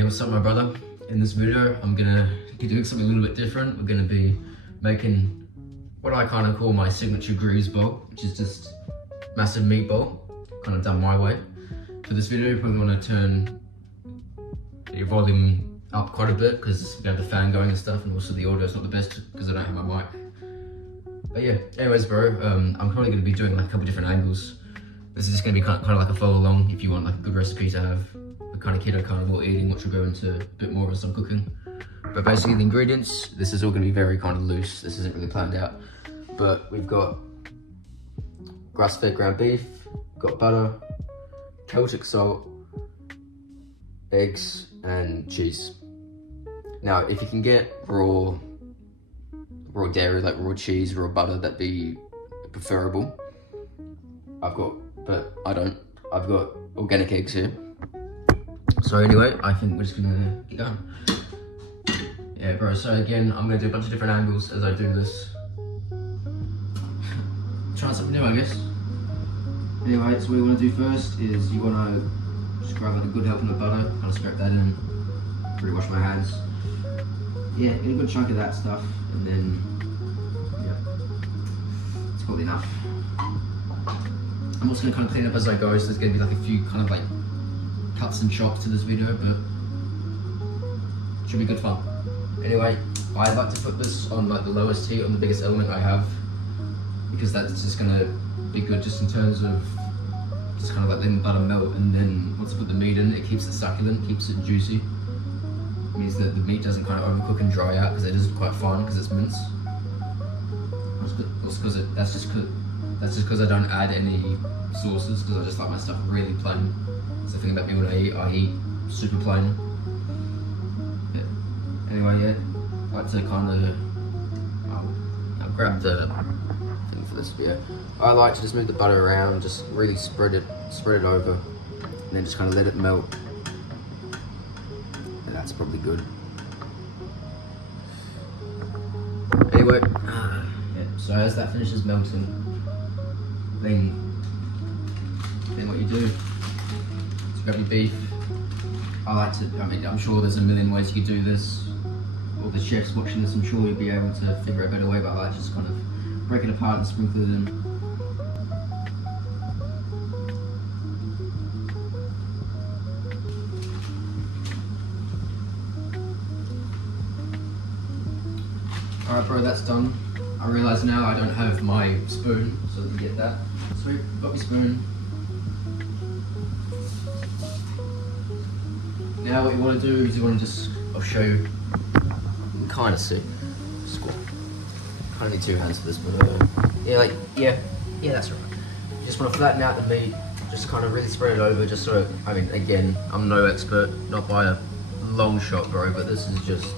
Hey, what's up my brother? In this video, I'm gonna be doing something a little bit different. We're gonna be making what I kind of call my signature Greaves bowl, which is just massive meatball, kind of done my way. For this video, you probably want to turn your volume up quite a bit because we have the fan going and stuff, and also the audio is not the best because I don't have my mic. But yeah, anyways bro, I'm probably gonna be doing like a couple different angles. This is just gonna be kind of like a follow along if you want like a good recipe to have. Kind of keto carnivore eating, which will go into a bit more of some cooking. But basically the ingredients, this is all going to be very kind of loose. This isn't really planned out. But we've got grass-fed ground beef, got butter, Celtic salt, eggs, and cheese. Now, if you can get raw dairy, like raw cheese, raw butter, that'd be preferable. But I don't. I've got organic eggs here. So anyway, I think we're just gonna get going. Yeah bro, so again, I'm gonna do a bunch of different angles as I do this. Trying something new, I guess. Anyway, so what you wanna do first is you wanna just grab like a good helping of butter, kind of scrape that in, really wash my hands. Yeah, get a good chunk of that stuff, and then, yeah, it's probably enough. I'm also gonna kind of clean up as I go, so there's gonna be like a few kind of like cuts and chops to this video, but should be good fun. Anyway, I like to put this on like the lowest heat on the biggest element I have, because that's just gonna be good just in terms of just kind of like letting the butter melt, and then once I put the meat in, it keeps it succulent, keeps it juicy. It means that the meat doesn't kind of overcook and dry out because it is quite fine because it's mince. That's just because I don't add any sauces, because I just like my stuff really plain. The thing about me when I eat super plain. Yeah. Anyway, yeah, I like to kind of I'll grab the thing for this video. I like to just move the butter around, just really spread it over, and then just kind of let it melt. And that's probably good. Anyway, yeah, so as that finishes melting, then what you do, grab your beef. I'm sure there's a million ways you could do this. All the chefs watching this, I'm sure you'll be able to figure out a better way, but I like to just kind of break it apart and sprinkle it in. Alright bro, that's done. I realise now I don't have my spoon, so let me get that. Sweet, got my spoon. Now what you want to do is you want to just, I'll show you, you can kind of see, squat. Kind of need two hands for this, but yeah, that's right. You just want to flatten out the meat, just kind of really spread it over, just so, I mean, again, I'm no expert, not by a long shot, bro, but this is just,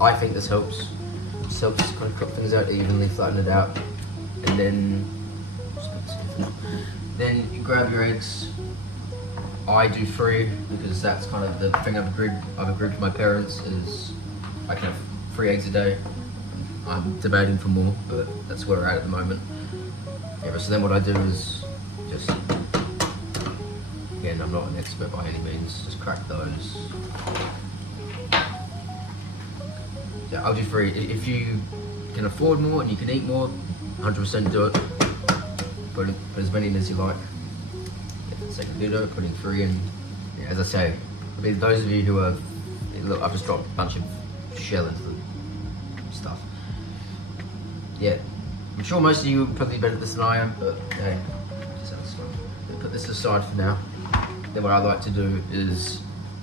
I think this helps. Just helps kind of cook things out evenly, flatten it out, and then you grab your eggs. I do 3 because that's kind of the thing I've agreed with my parents is I can have 3 eggs a day. I'm debating for more, but that's where we're at the moment. Yeah, so then what I do is just, again, I'm not an expert by any means, just crack those. Yeah, I'll do 3. If you can afford more and you can eat more, 100% do it. Put as many in as you like. Second video, putting 3 in. Yeah, as I say, I mean, those of you who are, look, I've just dropped a bunch of shell into the stuff. Yeah, I'm sure most of you are probably better at this than I am, but hey, just have this one. Put this aside for now. Then what I like to do is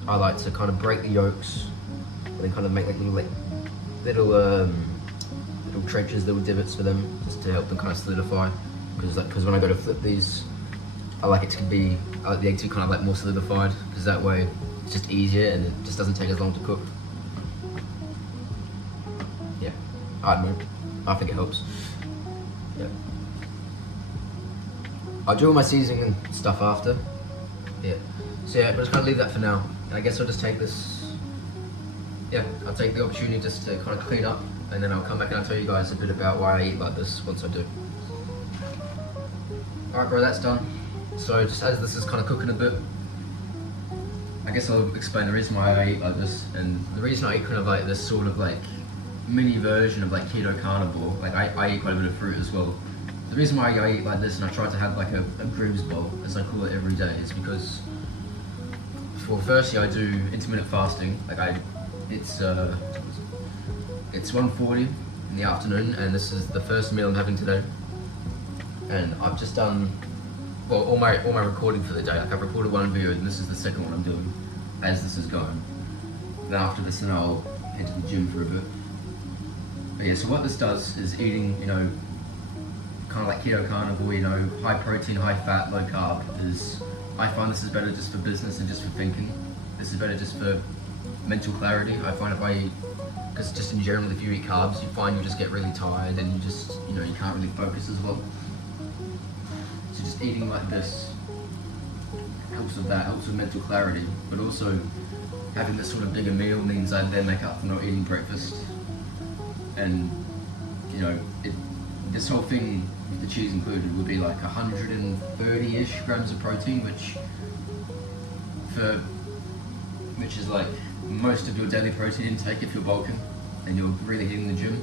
I like to kind of break the yolks, and then kind of make like little trenches, little divots for them, just to help them kind of solidify. Because when I go to flip these, I like the egg to be kind of like more solidified, because that way it's just easier and it just doesn't take as long to cook. Yeah, I don't know. I think it helps. Yeah. I'll do all my seasoning and stuff after. Yeah. So yeah, but just kind of leave that for now. And I guess I'll just take this. Yeah, I'll take the opportunity just to kind of clean up, and then I'll come back and I'll tell you guys a bit about why I eat like this once I do. Alright bro, that's done. So just as this is kind of cooking a bit, I guess I'll explain the reason why I eat like this, and the reason I eat kind of like this sort of like mini version of like keto carnivore. Like I eat quite a bit of fruit as well. The reason why I eat like this, and I try to have like a Greaves bowl, as I call it, every day, is because, well, firstly I do intermittent fasting. Like it's 1:40 in the afternoon, and this is the first meal I'm having today. And I've just done, well, all my recording for the day. Like I've recorded one video, and this is the second one I'm doing as this is going. Then after this, then I'll head to the gym for a bit. But yeah, so what this does is eating, you know, kind of like keto carnivore, you know, high protein, high fat, low carb, is, I find this is better just for business and just for thinking. This is better just for mental clarity. I find if I eat, because just in general, if you eat carbs, you find you just get really tired and you just, you know, you can't really focus as well. So just eating like this helps with that, helps with mental clarity, but also having this sort of bigger meal means I then make up for not eating breakfast. And, you know, this whole thing, with the cheese included, would be like 130-ish grams of protein, which is like most of your daily protein intake if you're bulking and you're really hitting the gym.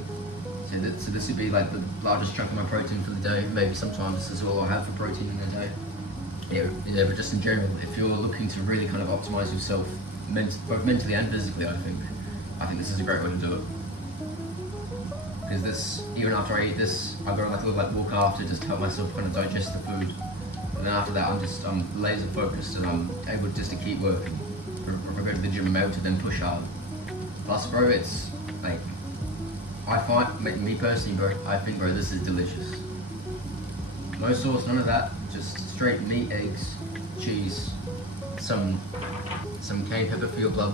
So this would be like the largest chunk of my protein for the day. Maybe sometimes this is all I have for protein in the day. Yeah, but just in general, if you're looking to really kind of optimize yourself, both mentally and physically, I think this is a great way to do it. Because this, even after I eat this, I go like a little walk after, just to help myself kind of digest the food. And then after that, I'm laser focused and I'm able just to keep working. If I go to the gym, I'm able to then push hard. Plus, bro, it's like, I find, me personally, bro, I think, bro, this is delicious. No sauce, none of that, just straight meat, eggs, cheese, some cayenne pepper for your blood,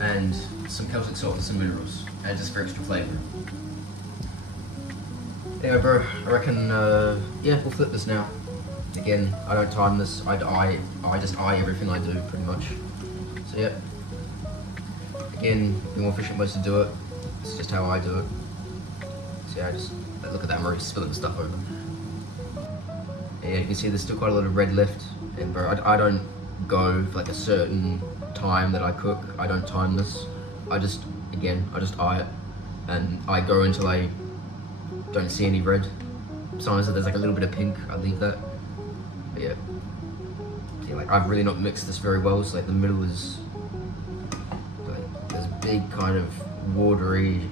and some Celtic salt for some minerals, and just for extra flavour. Anyway, bro, I reckon, yeah, we'll flip this now. Again, I don't time this, I just eye everything I do, pretty much. So, yeah. Again, the more efficient ways to do it, it's just how I do it. So, yeah, just look at that, I'm already spilling stuff over. Yeah, you can see there's still quite a lot of red left, and bro, I don't go for like a certain time that I cook. I don't time this. I just eye it, and I go until I don't see any red. Sometimes if there's like a little bit of pink, I leave that. But yeah, see, like I've really not mixed this very well. So like the middle is like there's big kind of watery,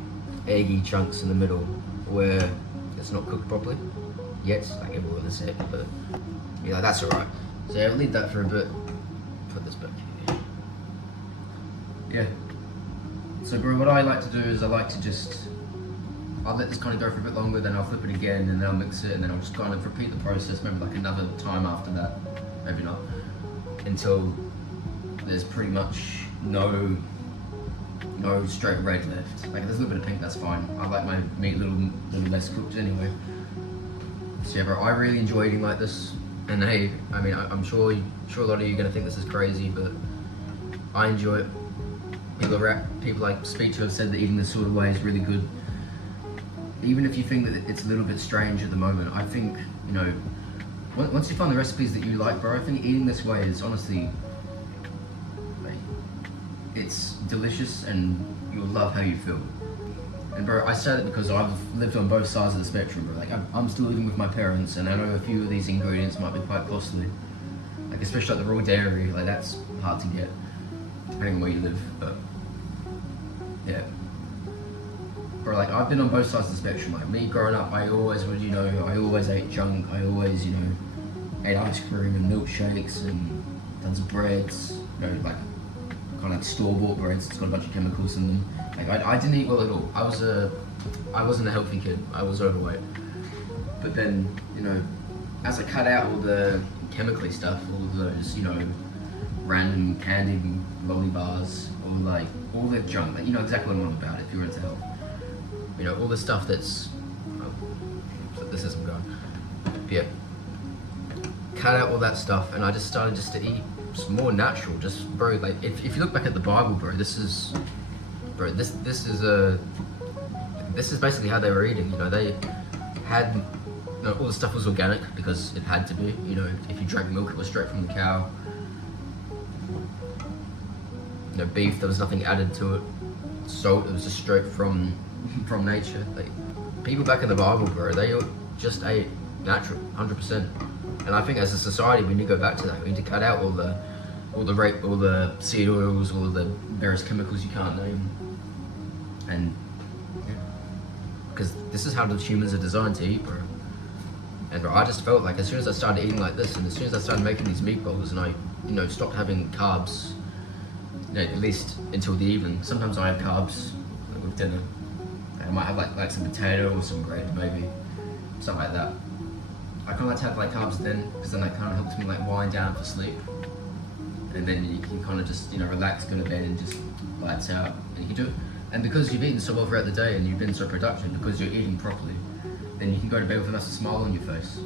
eggy chunks in the middle where it's not cooked properly yet. Like it will in a sec, but yeah, that's alright. So yeah, I'll leave that for a bit. Put this back here. Yeah. So bro, what I like to do is I'll let this kind of go for a bit longer, then I'll flip it again, and then I'll mix it, and then I'll just kind of repeat the process, maybe like another time after that, maybe not, until there's pretty much no straight red left. Like if there's a little bit of pink, that's fine. I like my meat a little less cooked anyway. So yeah, bro, I really enjoy eating like this, and hey, I mean, I'm sure a lot of you are gonna think this is crazy, but I enjoy it. People I speak to have said that eating this sort of way is really good. Even if you think that it's a little bit strange at the moment, I think, you know, once you find the recipes that you like, bro, I think eating this way is honestly, like, it's delicious and you'll love how you feel. And bro, I say that because I've lived on both sides of the spectrum, bro. Like, I'm still living with my parents, and I know a few of these ingredients might be quite costly. Like, especially like the raw dairy, like that's hard to get, depending on where you live, but yeah. Bro, like I've been on both sides of the spectrum. Like me growing up, I always ate junk. I always, you know, ate ice cream and milkshakes and tons of breads. You know, like kind of like store-bought breads. It's got a bunch of chemicals in them. Like I didn't eat well at all. I wasn't a healthy kid. I was overweight. But then, you know, as I cut out all the chemically stuff, all those, you know, random candy lolly bars, or like all the junk, like you know exactly what I'm on about if you're into health. You know, all the stuff that's, this isn't going. Yeah. Cut out all that stuff, and I just started to eat more natural. Just, bro, like if you look back at the Bible, bro, this is basically how they were eating. You know, they had, you know, all the stuff was organic because it had to be. You know, if you drank milk, it was straight from the cow. no beef. There was nothing added to it. Salt. It was just straight from nature. Like, people back in the Bible, bro, they just ate natural, 100%. And I think as a society, we need to go back to that. We need to cut out all the seed oils, all the various chemicals you can't name, and because this is how the humans are designed to eat, bro. And bro, I just felt like as soon as I started eating like this, and as soon as I started making these meatballs, and I, stopped having carbs, at least until the evening. Sometimes I have carbs with dinner. I might have like some potato or some bread, maybe something like that. I kind of like to have like carbs then, because then that kind of helps me like wind down for sleep. And then you can kind of just relax, go to bed, and just lights out, and you can do it. And because you've eaten so well throughout the day and you've been so productive, because you're eating properly, then you can go to bed with a nice smile on your face.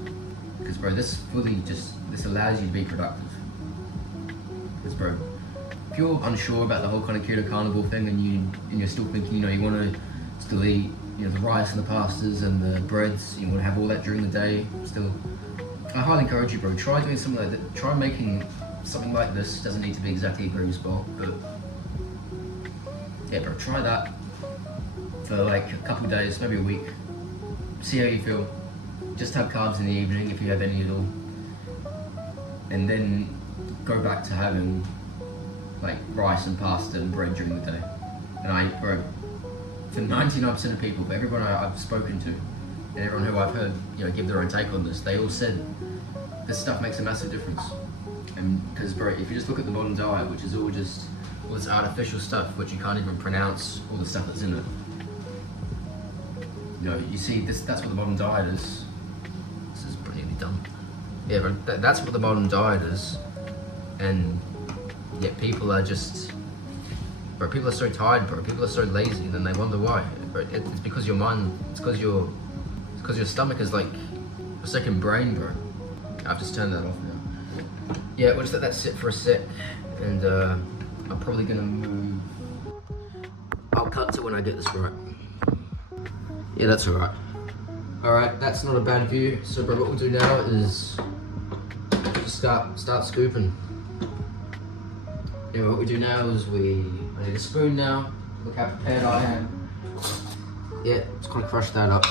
Because bro, this allows you to be productive. Because bro, if you're unsure about the whole kind of keto carnivore thing, and you're still thinking, you want to still eat, the rice and the pastas and the breads, you want to have all that during the day, still, I highly encourage you, bro. Try doing something like that. Try making something like this. Doesn't need to be exactly a Greaves bowl, but yeah, bro, try that for like a couple of days, maybe a week. See how you feel. Just have carbs in the evening if you have any at all, and then go back to having like rice and pasta and bread during the day. And bro, for 99% of people, for everyone I've spoken to, and everyone who I've heard, give their own take on this, they all said this stuff makes a massive difference. And because bro, if you just look at the modern diet, which is all just all this artificial stuff, which you can't even pronounce all the stuff that's in it. You see this. That's what the modern diet is. This is brilliantly done. Yeah, but that's what the modern diet is, and yet people are just, bro. People are so tired, bro. People are so lazy, and then they wonder why. Bro, it's because your mind. It's because your stomach is like a second brain, bro. I've just turned that off now. Yeah, we'll just let that sit for a sec, and I'm probably gonna move. I'll cut to when I get this right. Yeah, that's alright. Alright, that's not a bad view. So bro, what we'll do now is just start scooping. Yeah, what we do now is I need a spoon now. Look how prepared I am. Yeah, just kind of crush that up.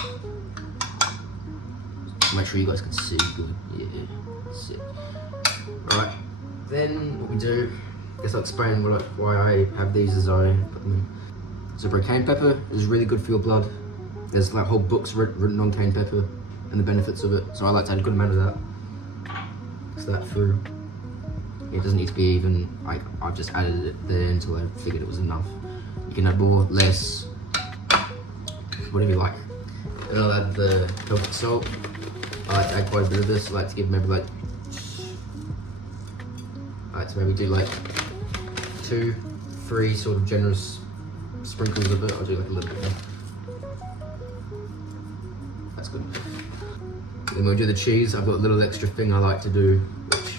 Make sure you guys can see good. Yeah, sick. Alright, then what we do, I guess I'll explain why I have these as I put them in. So bro, cayenne pepper is really good for your blood. There's like whole books written on cayenne pepper and the benefits of it. So I like to add a good amount of that. Mix that through. It doesn't need to be even, I've just added it there until I figured it was enough. You can add more, less, whatever you like. And I'll add the healthy salt. I like to add quite a bit of this. I like to give maybe I like to maybe do like 2, 3 sort of generous sprinkles of it. I'll do like a little bit more. That's good. Then we'll do the cheese. I've got a little extra thing I like to do, which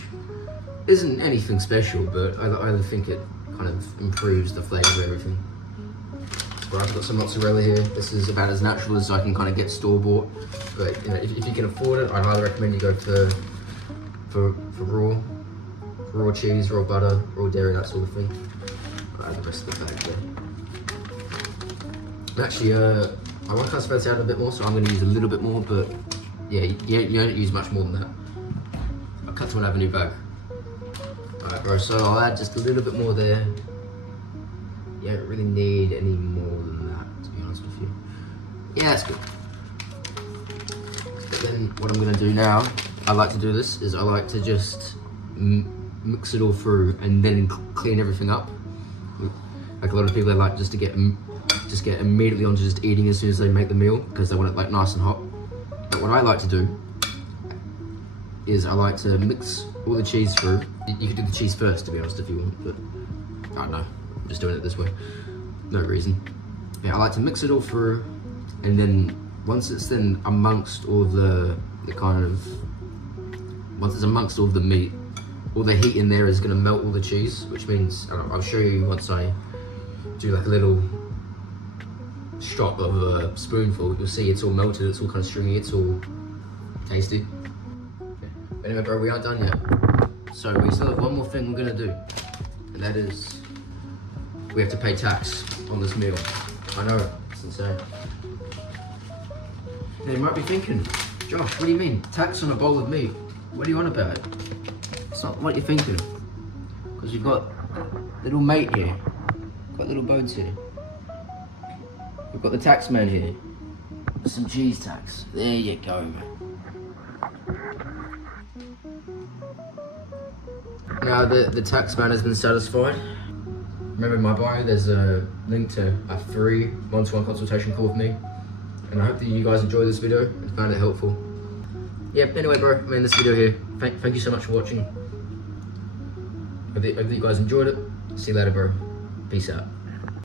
isn't anything special, but I think it kind of improves the flavour of everything. Right, I've got some mozzarella here. This is about as natural as I can kind of get store-bought, but if you can afford it, I'd highly recommend you go for raw cheese, raw butter, raw dairy, that sort of thing. I'll add the rest of the bag there. Actually, I want to spread this out a bit more, so I'm going to use a little bit more, but yeah, you don't use much more than that. I'll cut to an avenue bag. Alright bro, so I'll add just a little bit more there. You don't really need any more than that, to be honest with you. Yeah, that's good. But then what I'm going to do now, I like to do this, is I like to just mix it all through and then clean everything up. Like a lot of people, they like just to get immediately onto just eating as soon as they make the meal because they want it like nice and hot. But what I like to do is I like to mix all the cheese through. You could do the cheese first, to be honest, if you want, but I don't know. I'm just doing it this way. No reason. Yeah, I like to mix it all through, and then once it's then amongst all of the kind of, once it's amongst all of the meat, all the heat in there is going to melt all the cheese, which means, I'll show you once I do like a little shot of a spoonful, you'll see it's all melted, it's all kind of stringy, it's all tasty. But anyway bro, we aren't done yet. So we still have one more thing we're going to do, and that is we have to pay tax on this meal. I know, it's insane. Now you might be thinking, Josh, what do you mean? Tax on a bowl of meat? What are you on about? It's not what you're thinking. Because you've got little mate here. Got little bones here. We've got the tax man here. Some cheese tax. There you go, man. Now the tax man has been satisfied. Remember in my bio, there's a link to a free one-to-one consultation call with me. And I hope that you guys enjoyed this video and found it helpful. Yep, anyway bro, I'm in this video here. Thank you so much for watching. Hope that you guys enjoyed it. See you later bro. Peace out.